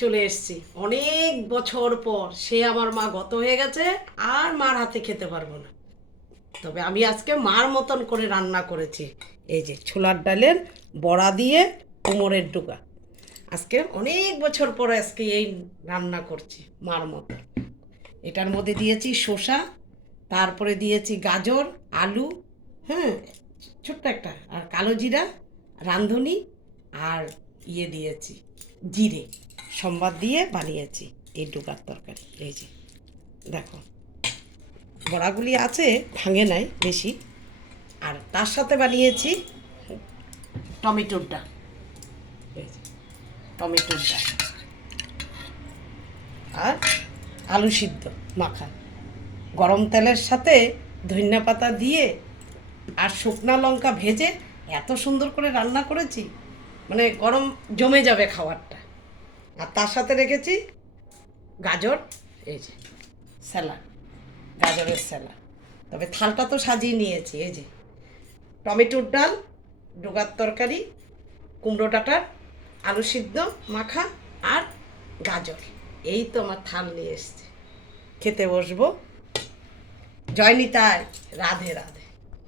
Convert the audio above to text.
চলে এসেছি অনেক বছর পর। সে আমার মা গত হয়ে গেছে, আর মার হাতে খেতে পারবো না। তবে আমি আজকে মার মতন করে রান্না করেছি। এই যে ছোলার ডালের বড়া দিয়ে কুমড়ের ডুকা। আজকে অনেক বছর পরে আজকে এই রান্না করছি মার মতো। এটার মধ্যে দিয়েছি শসা, তারপরে দিয়েছি গাজর, আলু, হ্যাঁ, ছোট্ট একটা, আর কালো জিরা, রাঁধুনি, আর দিয়েছি জিরে। সম্বাদ দিয়ে বানিয়েছি এই ডুকার তরকারি। এই যে দেখো, বড়াগুলি আছে, ভাঙে নাই বেশি। আর তার সাথে বানিয়েছি টমেটোর ডাল। এই যে টমেটোর ডাল আর আলু সিদ্ধ মাখা, গরম তেলের সাথে ধনিয়া পাতা দিয়ে আর শুকনা লঙ্কা ভেজে এত সুন্দর করে রান্না করেছি, মানে গরম জমে যাবে খাবারটা। আর তার সাথে রেখেছি গাজর, এই যে স্যালাড, গাজরের স্যালাড। তবে থালটা তো সাজিয়ে নিয়েছি। এই যে টমেটোর ডাল, ডোগার তরকারি, কুমড়ো ডাঁটার আলু সিদ্ধ মাখা আর গাজর। এই তো আমার থাল নিয়ে এসছে। খেতে বসবো। জয় নিতাই, রাধে রাধে।